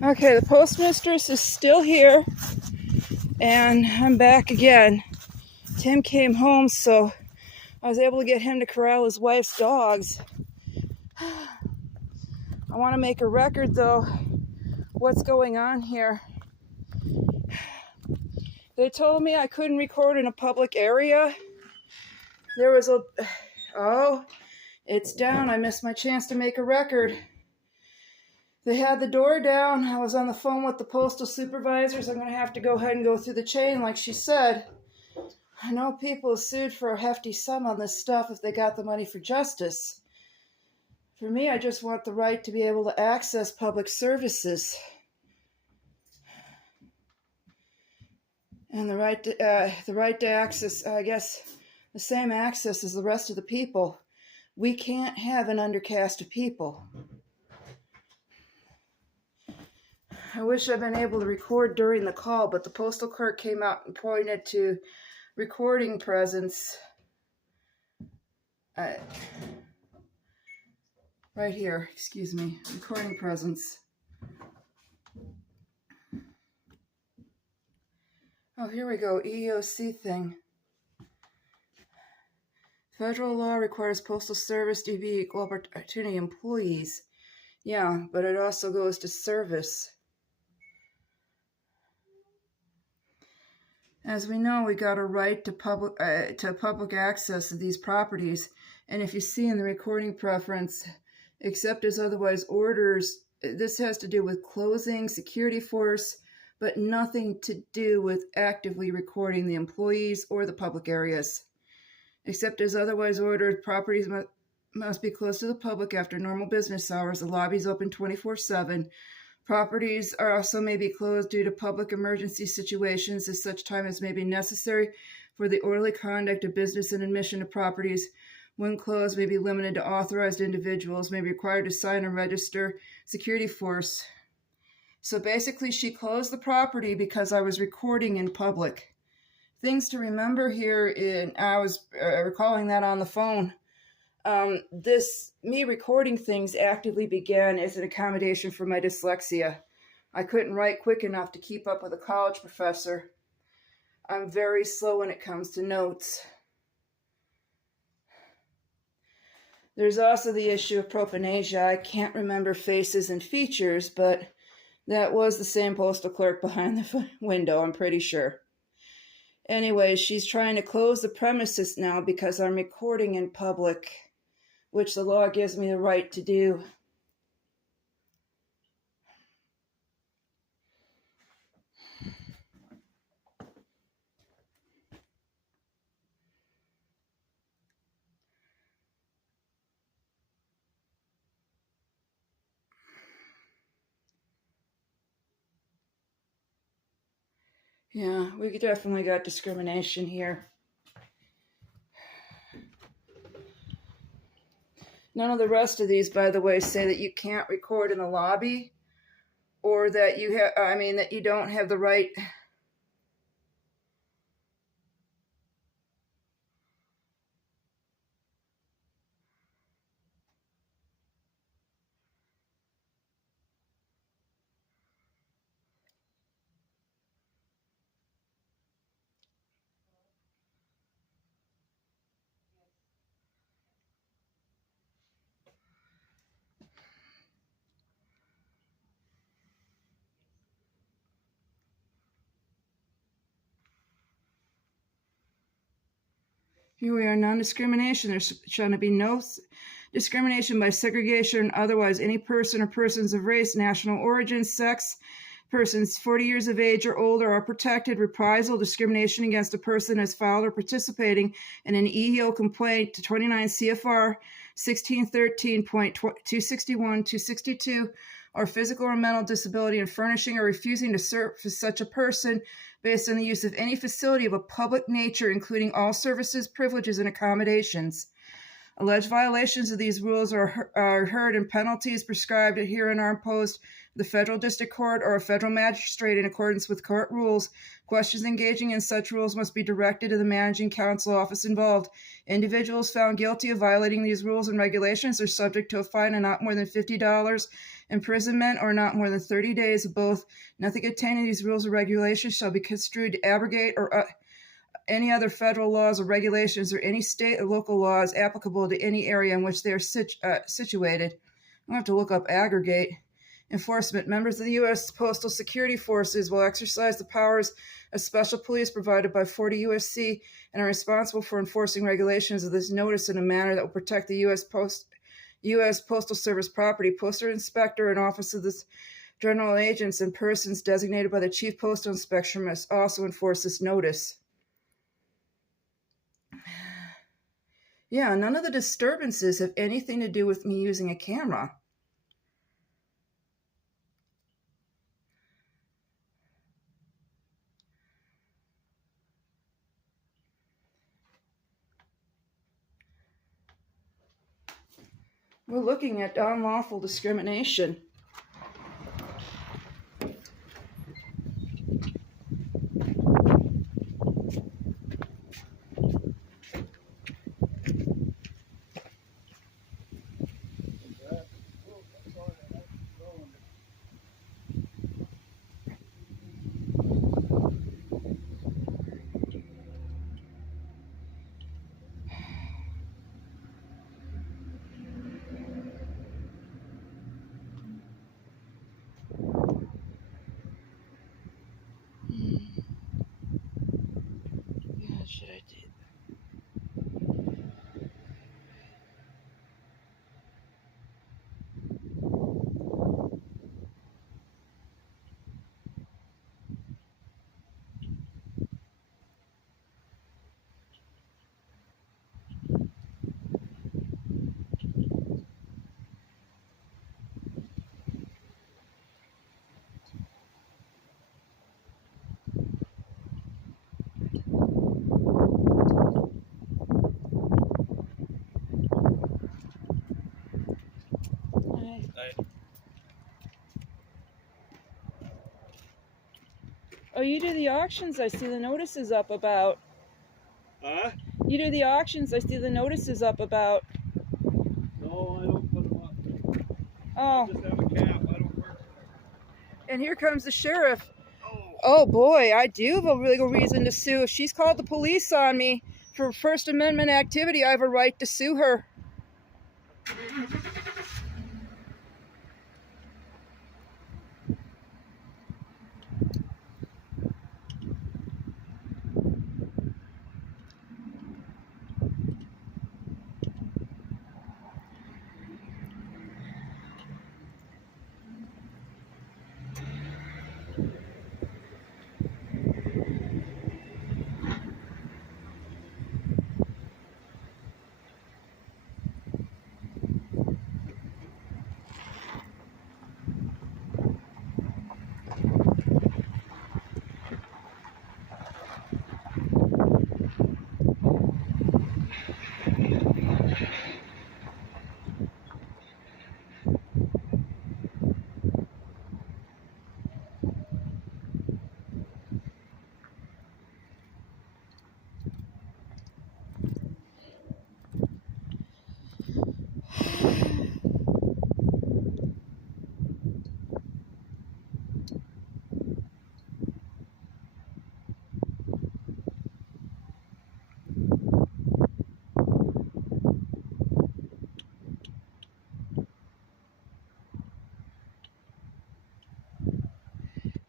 Okay, the postmistress is still here, and I'm back again. Tim came home, so I was able to get him to corral his wife's dogs. I want to make a record, though, what's going on here. They told me I couldn't record in a public area. There was a... Oh, it's down. I missed my chance to make a record. They had the door down. I was on the phone with the postal supervisors. I'm going to have to go ahead and go through the chain like she said. I know people sued for a hefty sum on this stuff if they got the money for justice. For me, I just want the right to be able to access public services. And the right to access, I guess, the same access as the rest of the people. We can't have an undercast of people. I wish I'd been able to record during the call, but the postal clerk came out and pointed to recording presence. Right here, excuse me, recording presence. Oh, here we go, EEOC thing. Federal law requires Postal Service to be equal opportunity employees. Yeah, but it also goes to service. As we know, we got a right to public access to these properties, and if you see in the recording preference, except as otherwise orders, this has to do with closing, security force, but nothing to do with actively recording the employees or the public areas. Except as otherwise ordered, properties must be closed to the public after normal business hours. The lobby is open 24/7. Properties are also may be closed due to public emergency situations at such time as may be necessary for the orderly conduct of business, and admission to properties when closed may be limited to authorized individuals, may be required to sign and register security force. So basically she closed the property because I was recording in public. Things to remember here, and I was recalling that on the phone. Me recording things actively began as an accommodation for my dyslexia. I couldn't write quick enough to keep up with a college professor. I'm very slow when it comes to notes. There's also the issue of propanasia. I can't remember faces and features, but that was the same postal clerk behind the window, I'm pretty sure. Anyway, she's trying to close the premises now because I'm recording in public, which the law gives me the right to do. Yeah, we definitely got discrimination here. None of the rest of these, by the way, say that you can't record in the lobby, or that that you don't have the right. Here we are, non-discrimination. There shall be no discrimination by segregation or otherwise. Any person or persons of race, national origin, sex, persons 40 years of age or older are protected. Reprisal, discrimination against a person as filed or participating in an EEO complaint to 29 CFR 1613.261, 262, or physical or mental disability, and furnishing or refusing to serve for such a person based on the use of any facility of a public nature, including all services, privileges, and accommodations. Alleged violations of these rules are heard, and penalties prescribed herein are imposed the federal district court, or a federal magistrate in accordance with court rules. Questions engaging in such rules must be directed to the managing counsel office involved. Individuals found guilty of violating these rules and regulations are subject to a fine of not more than $50, imprisonment, or not more than 30 days of both. Nothing contained in these rules or regulations shall be construed to abrogate or any other federal laws or regulations or any state or local laws applicable to any area in which they are situated. I'm going to have to look up aggregate. Enforcement. Members of the U.S. Postal Security Forces will exercise the powers of special police provided by 40 U.S.C. and are responsible for enforcing regulations of this notice in a manner that will protect the U.S. Postal Service property. Postal Inspector and Office of the General Agents and persons designated by the Chief Postal Inspector must also enforce this notice. Yeah, none of the disturbances have anything to do with me using a camera. We're looking at unlawful discrimination. What should I do? Oh, you do the auctions, I see the notices up about. Huh? You do the auctions, I see the notices up about. No, I don't put them up. Oh. I just have a cap. I don't work. And here comes the sheriff. Oh. Oh boy, I do have a legal reason to sue. If she's called the police on me for First Amendment activity, I have a right to sue her.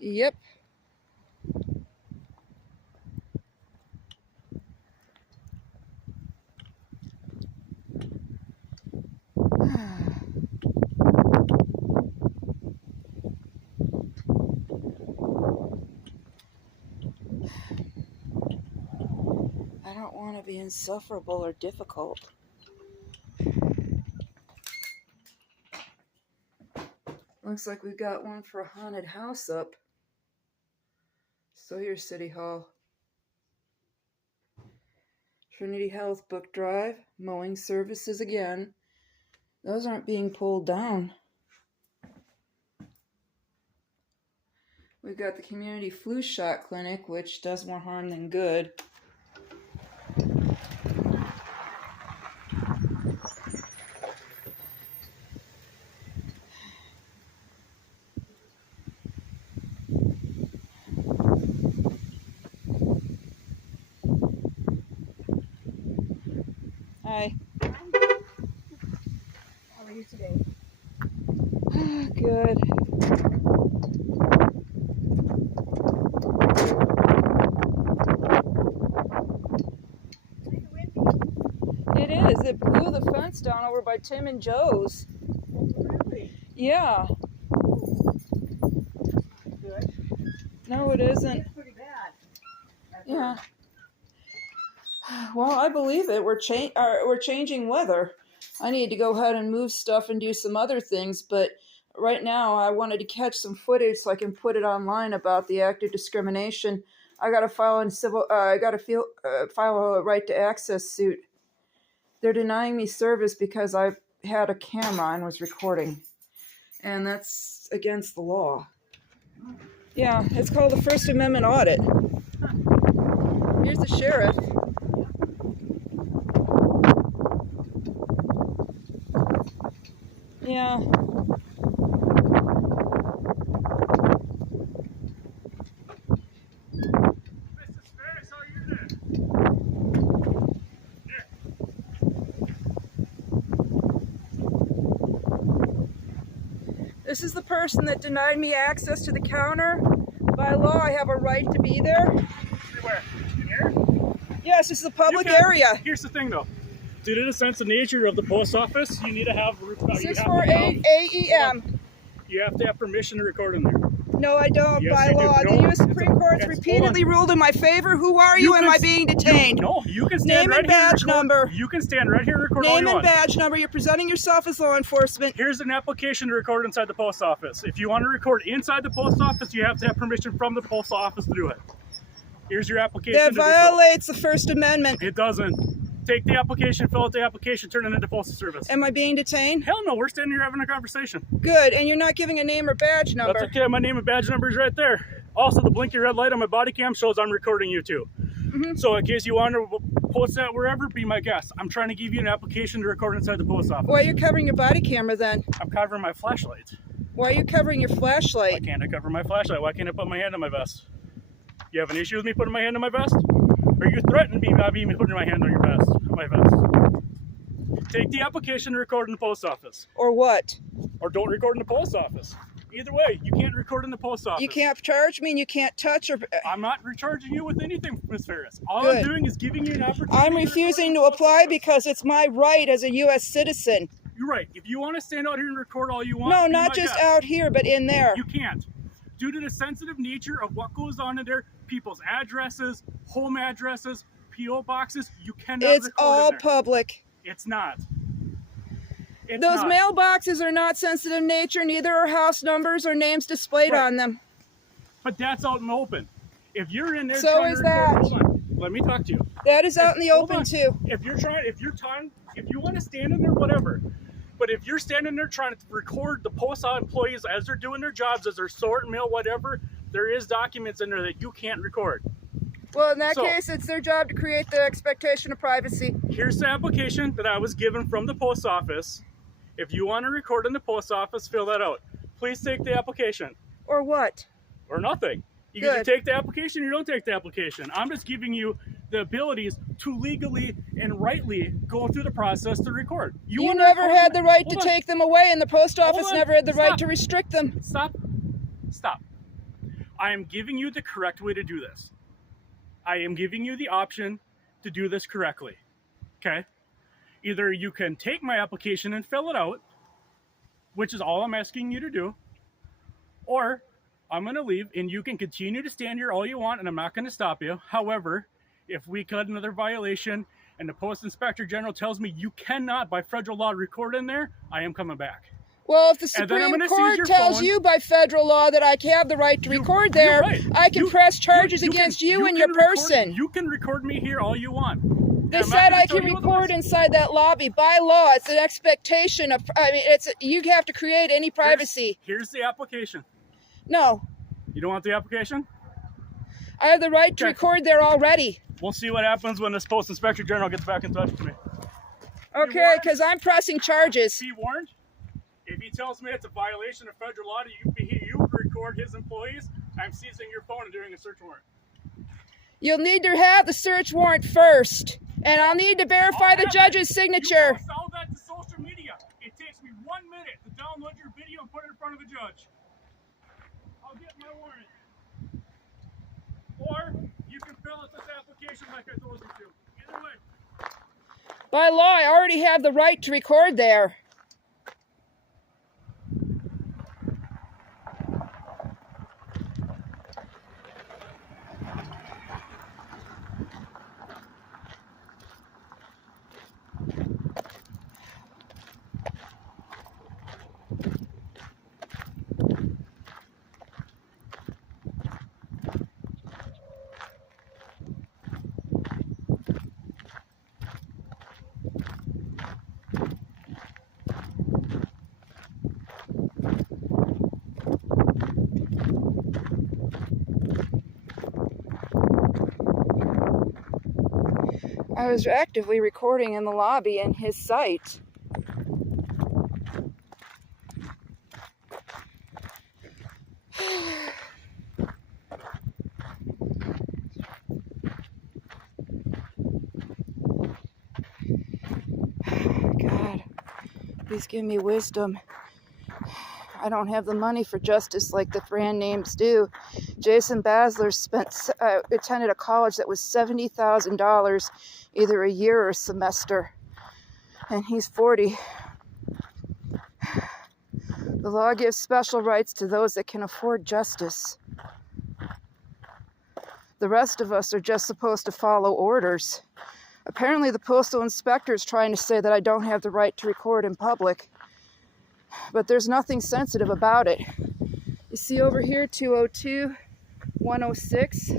Yep. I don't want to be insufferable or difficult. Looks like we've got one for a haunted house up. Sawyer City Hall. Trinity Health Book Drive. Mowing services again. Those aren't being pulled down. We've got the community flu shot clinic, which does more harm than good. Hi. How are you today? Good. It is. It blew the fence down over by Tim and Joe's. Really? Yeah. Good. No, it isn't. It's pretty bad. Yeah. Well, I believe it. We're changing weather. I need to go ahead and move stuff and do some other things, but right now I wanted to catch some footage so I can put it online about the act of discrimination. I got to file a right to access suit. They're denying me service because I had a camera and was recording, and that's against the law. Yeah, it's called the First Amendment audit. Here's the sheriff. Yeah. Mrs. Ferris, how are you doing? Here. This is the person that denied me access to the counter. By law, I have a right to be there. Where? In here? Yes, this is a public You can. area. Here's the thing, though. Due to the sense of nature of the post office, you need to have 648 AEM. You have to have permission to record in there. No, I don't. Yes, by you do. law. No, The U.S. Supreme Court's it's- repeatedly ruled in my favor. Who are you? You Am can I s- being detained? No, you can stand Name right and here and badge record. number. You can stand right here and record all Name you and want. badge number. You're presenting yourself as law enforcement. Here's an application to record inside the post office. If you want to record inside the post office, you have to have permission from the post office to do it. Here's your application. That to do so. violates the First Amendment. It doesn't. Take the application, fill out the application, turn it into postal service. Am I being detained? Hell no, we're standing here having a conversation. Good. And you're not giving a name or badge number. That's okay, my name and badge number is right there. Also, the blinky red light on my body cam shows I'm recording you too. So in case you want to post that wherever, be my guest. I'm trying to give you an application to record inside the post office. Why are you covering your body camera then? I'm covering my flashlight. Why are you covering your Why flashlight? can't I cover my flashlight? Why can't I put my hand on my vest? You have an issue with me putting my hand on my vest? Or you threatening me by me putting my hand on your vest? On my vest. Take the application to record in the post office. Or what? Or don't record in the post office. Either way, you can't record in the post office. You can't charge me and you can't touch or... I'm not recharging you with anything, Ms. Ferris. All Good. I'm doing is giving you an opportunity. I'm to refusing to record in the post apply office. because it's my right as a U.S. citizen. You're right. If you want to stand out here and record all you want, No, be not my just guest. out here, but in there. You can't. Due to the sensitive nature of what goes on in there, people's addresses, home addresses, P.O. boxes, you cannot It's record all in there. public. It's not. It's Those not. mailboxes are not sensitive nature, neither are house numbers or names displayed Right. on them. But that's out in the open. If you're in there So trying is to record, that. hold on. Let me talk to you. That is out in the Hold open on. too. If you want to stand in there, whatever. But if you're standing there trying to record the post employees as they're doing their jobs, as they're sorting mail, whatever, there is documents in there that you can't record. Well, in that So- case, it's their job to create the expectation of privacy. Here's the application that I was given from the post office. If you want to record in the post office, fill that out. Please take the application. Or what? Or nothing. You can either Good. take the application or you don't take the application. I'm just giving you the abilities to legally and rightly go through the process to record. You wanna never record- had the right to Hold on. take them away, and the post office on. never had the right Stop. to restrict them. Stop. Stop. I am giving you the correct way to do this. I am giving you the option to do this correctly. Okay? Either you can take my application and fill it out, which is all I'm asking you to do, or I'm going to leave and you can continue to stand here all you want and I'm not going to stop you. However, if we cut another violation and the post inspector general tells me you cannot by federal law record in there, I am coming back. Well, if the And then I'm Supreme gonna seize Court your tells phone. you by federal law that I have the right to record there, You're right. I can press charges against you and your can record- person. You can record me here all you want. They And I'm not said gonna I tell can you record otherwise. inside that lobby. By law, it's an expectation of, you have to create any privacy. Here's the application. No, You don't want the application? I have the right to Okay. record there already. We'll see what happens when this Post Inspector General gets back in touch with me. Okay, because I'm pressing charges. Be warned, if he tells me it's a violation of federal law to you record his employees, I'm seizing your phone and doing a search warrant. You'll need to have the search warrant first, and I'll need to verify the judge's signature. You sell that to social media. It takes me 1 minute to download your video and put it in front of the judge. I'll get my warrant. Or you can fill out this application like I told you to. Either way. By law, I already have the right to record there. I was actively recording in the lobby in his site. God, please give me wisdom. I don't have the money for justice like the brand names do. Jason Basler attended a college that was $70,000 either a year or a semester, and he's 40. The law gives special rights to those that can afford justice. The rest of us are just supposed to follow orders. Apparently the postal inspector is trying to say that I don't have the right to record in public. But there's nothing sensitive about it. You see over here, 202, 106.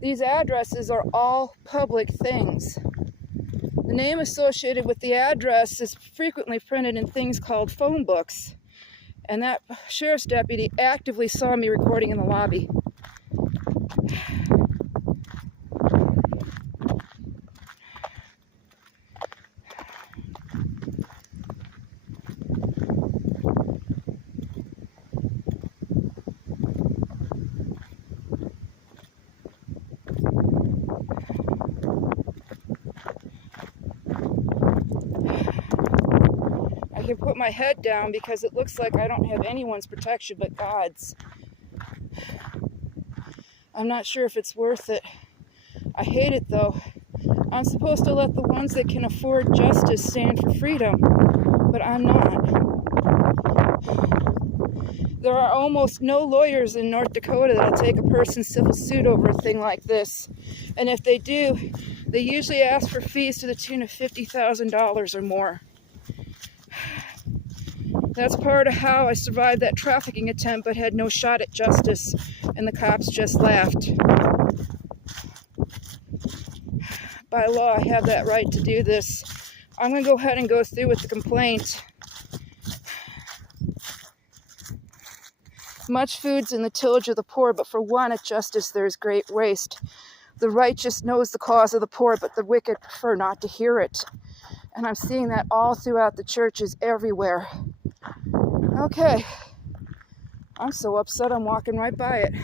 These addresses are all public things. The name associated with the address is frequently printed in things called phone books. And that sheriff's deputy actively saw me recording in the lobby. I can put my head down because it looks like I don't have anyone's protection but God's. I'm not sure if it's worth it. I hate it though. I'm supposed to let the ones that can afford justice stand for freedom, but I'm not. There are almost no lawyers in North Dakota that'll take a person's civil suit over a thing like this. And if they do, they usually ask for fees to the tune of $50,000 or more. That's part of how I survived that trafficking attempt but had no shot at justice, and the cops just laughed. By law, I have that right to do this. I'm going to go ahead and go through with the complaint. Much food's in the tillage of the poor, but for want of justice there is great waste. The righteous knows the cause of the poor, but the wicked prefer not to hear it. And I'm seeing that all throughout the churches everywhere. Okay. I'm so upset I'm walking right by it.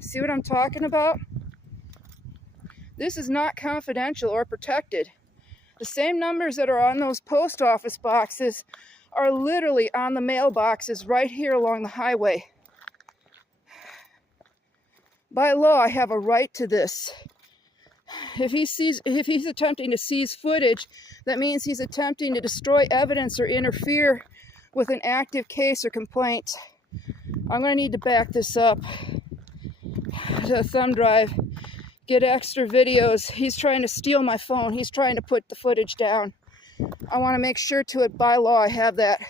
See what I'm talking about? This is not confidential or protected. The same numbers that are on those post office boxes are literally on the mailboxes right here along the highway. By law, I have a right to this. If he's attempting to seize footage, that means he's attempting to destroy evidence or interfere with an active case or complaint. I'm going to need to back this up to a thumb drive, get extra videos. He's trying to steal my phone. He's trying to put the footage down. I want to make sure to it by law I have that.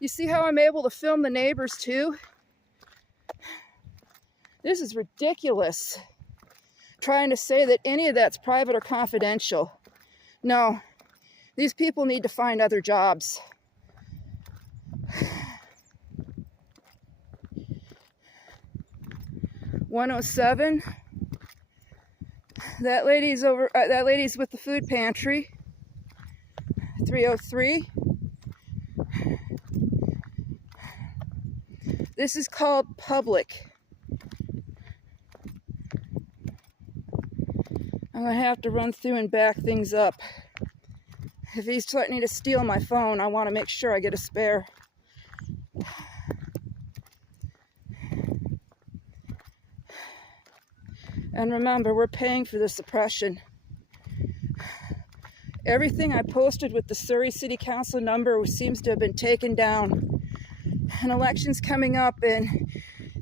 You see how I'm able to film the neighbors too? This is ridiculous. Trying to say that any of that's private or confidential. No, these people need to find other jobs. 107. That lady's over. That lady's with the food pantry. 303. This is called public. I'm gonna have to run through and back things up. If he's threatening to steal my phone, I want to make sure I get a spare. And remember, we're paying for the suppression. Everything I posted with the Surrey City Council number seems to have been taken down. An election's coming up, and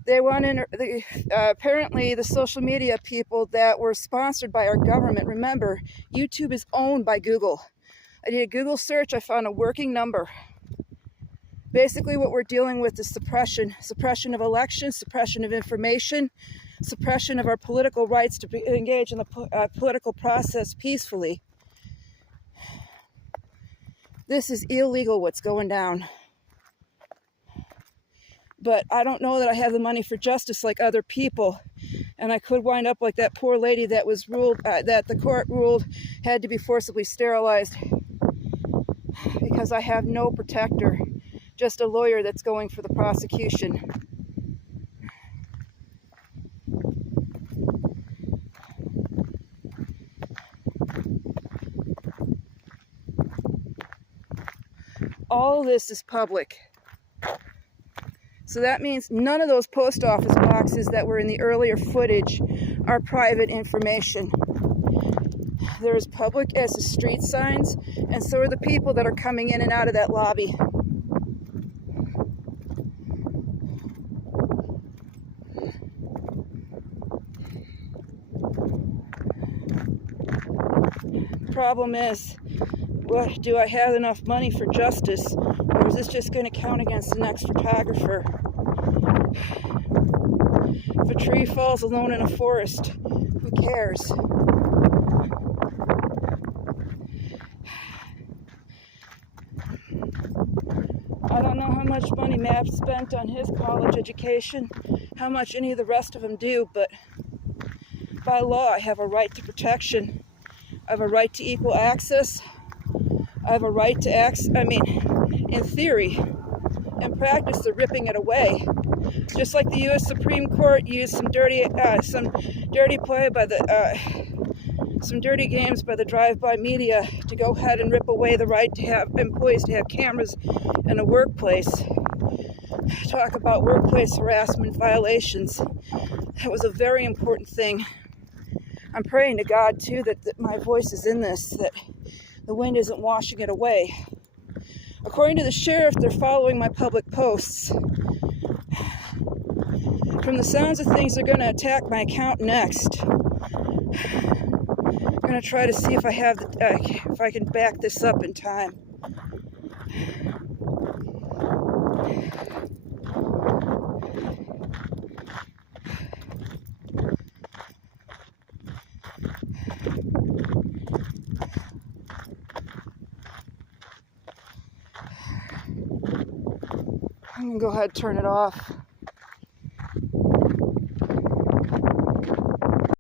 they want in apparently the social media people that were sponsored by our government. Remember, YouTube is owned by Google. I did a Google search, I found a working number. Basically what we're dealing with is suppression. Suppression of elections, suppression of information, suppression of our political rights to engage in the political process peacefully. This is illegal what's going down. But I don't know that I have the money for justice like other people. And I could wind up like that poor lady that was ruled, that the court ruled had to be forcibly sterilized. Because I have no protector, just a lawyer that's going for the prosecution. All this is public. So that means none of those post office boxes that were in the earlier footage are private information. They're as public as the street signs, and so are the people that are coming in and out of that lobby. Problem is, well, do I have enough money for justice, or is this just going to count against the next photographer? If a tree falls alone in a forest, who cares? I don't know how much money Matt spent on his college education, how much any of the rest of them do, but by law I have a right to protection. I have a right to equal access. I have a right to in theory. In practice, they're ripping it away. Just like the U.S. Supreme Court used some dirty games by the drive-by media to go ahead and rip away the right to have employees to have cameras in a workplace. Talk about workplace harassment violations. That was a very important thing. I'm praying to God, too, that my voice is in this, that the wind isn't washing it away. According to the sheriff, they're following my public posts. From the sounds of things, they're going to attack my account next. I'm going to try to see if I can back this up in time. I'm going to go ahead and turn it off.